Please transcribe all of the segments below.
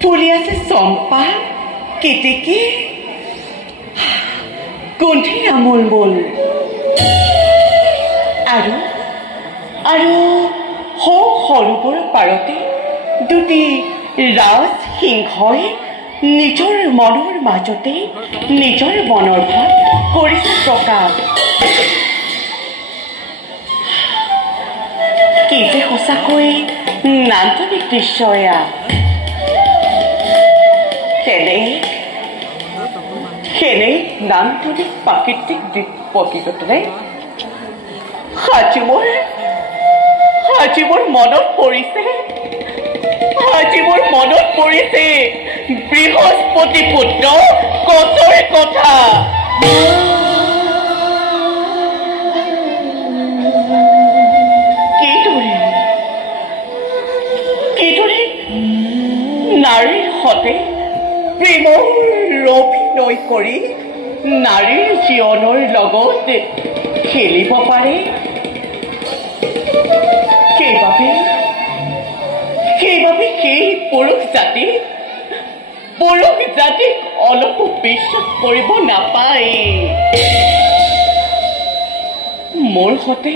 ফুলি আছে চম্পা কেতেকী গোন্ধি আমোল মোল আৰু আৰু সৰোবৰ পাৰতে দুটি ৰাজ সিংহই নিজৰ মনৰ মাজতে নিজৰ মনৰ ভাৱ কৰিছে প্ৰকাশ। কি যে সঁচাকৈ নান্দনিক দৃশ্য এয়া। সেনে নান্দনিক প্ৰাকৃতিক প্ৰকৃততে আজি মোৰ মনত পৰিছে বৃহস্পতি পুত্ৰ কচৰ কথা। কিদৰে নাৰীৰ সতে প্ৰেমৰ অভিনয় কৰি নাৰীৰ জীৱনৰ লগত খেলিব পাৰে। সেইবাবে সেই পুৰুষ জাতিক অলপো বিশ্বাস কৰিব নাপায়। মোৰ সতে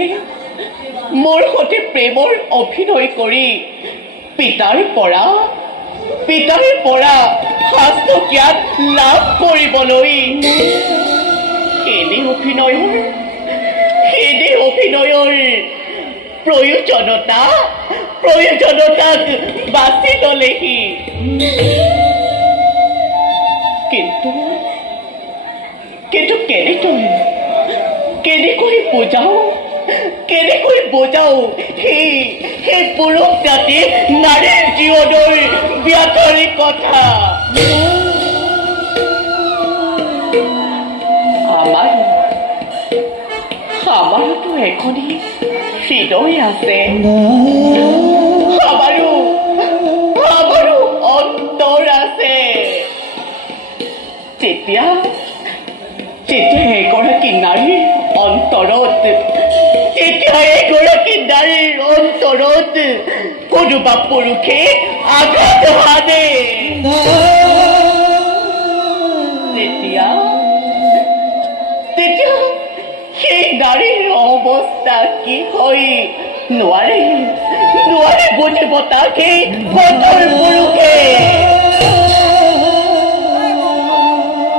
প্ৰেমৰ অভিনয় কৰি পিতাৰ পৰা শাস্ত্ৰ জ্ঞান লাভ কৰিবলৈ এনে অভিনয়ৰ প্ৰয়োজনতাক বাছি ললেহি। কিন্তু কেনেকৈ বুজাও সেই পুৰুষ জাতি নাৰীৰ জীৱনৰ ব্যাধৰি কথা। আমাৰোতো এখনি হৃদয় আছে, আমাৰো অন্তৰ আছে। যেতিয়া এগৰাকী নাৰীৰ অন্তৰত কোনোবা পুৰুষে আঘাত হানে, তেতিয়া সেই নাৰীৰ অৱস্থা কি হয় নোৱাৰে নোৱাৰে বুজিব তাকে কঠোৰ পুৰুষে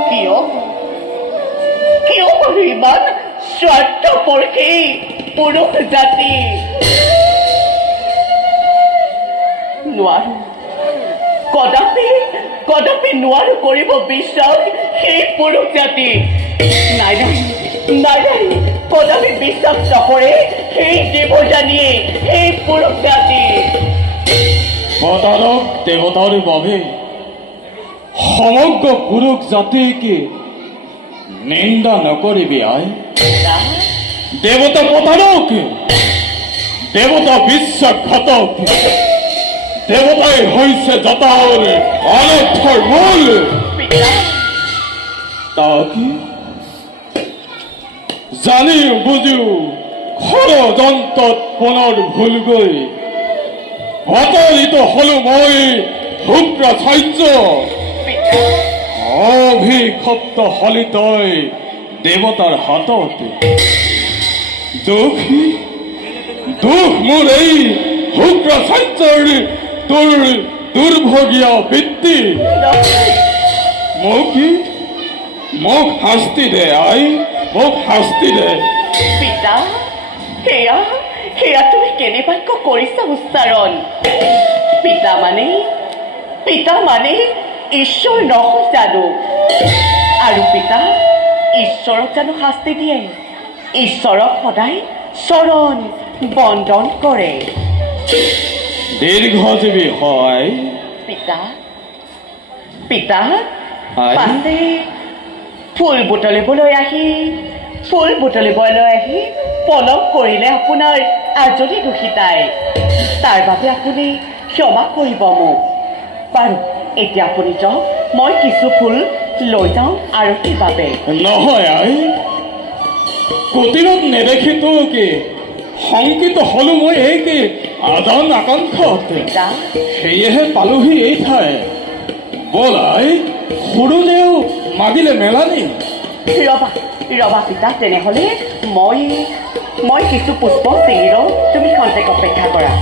কিয় কিয় বাৰু ইমান স্বাৰ্থপৰ সেই পুৰুষ জাতি নোৱাৰো কদাপি কদাপি নোৱাৰো কৰিব বিশ্বাস সেই পুৰুষ জাতি নাই নাই নাই নাই কদাপি বিশ্বাস নকৰে সেই দেৱযানীয়ে সেই পুৰুষ জাতি প্রতারক দেবতার বাবে সমগ্র পুরুষ জাতিকে নিন্দা নকরিবি আয় দেবতা প্রতারক দেবতা বিশ্বাসঘাতক দেবতাই হইছে যতার অনর্থর মূল তাকে জানি বুঝিও ষড়যন্ত্ৰত পুনৰ ভুল গৈ অতলিত হলো মই শুক্ৰাচাৰ্য অভিক্ষপ্ত হলি তই দেৱতাৰ হাতত দুখ মোৰ এই শুক্ৰাচাৰ্যৰ তোৰ দুৰ্ভগীয়া বৃত্তি মোক শাস্তি দে আই মোক শাস্তি দে পিতা সেয়া সেয়া তুমি কেনেবাকৈ কৰিছা উচ্চাৰণ পিতা মানে ঈশ্বৰ নহয় জানো আৰু পিতা ঈশ্বৰক জানো শাস্তি দিয়ে ঈশ্বৰক সদায় চৰণ বন্দন কৰে দীৰ্ঘজীৱী হয় পিতা পাছে ফুল বুটলিবলৈ আহি পলম কৰিলে আপোনাৰ আজৰি দোষিতাই তাৰ বাবে আপুনি ক্ষমা কৰিব মোক বাৰু এতিয়া আপুনি যাওক মই কিছু ফুল লৈ যাওঁ আৰতিৰ বাবে নহয় আই প্ৰতিৰোধ নেদেখি তোকে শংকিত হলো মই এইকে আদান আকাংক্ষাত সেয়েহে পালোহি এই ঠাই বলাই সৰুলেও মাগিলে মেলানি ৰবা পিতা তেনেহ'লে মই কিছু পুষ্প চিঙি লওঁ তুমি খন্তেক অপেক্ষা কৰা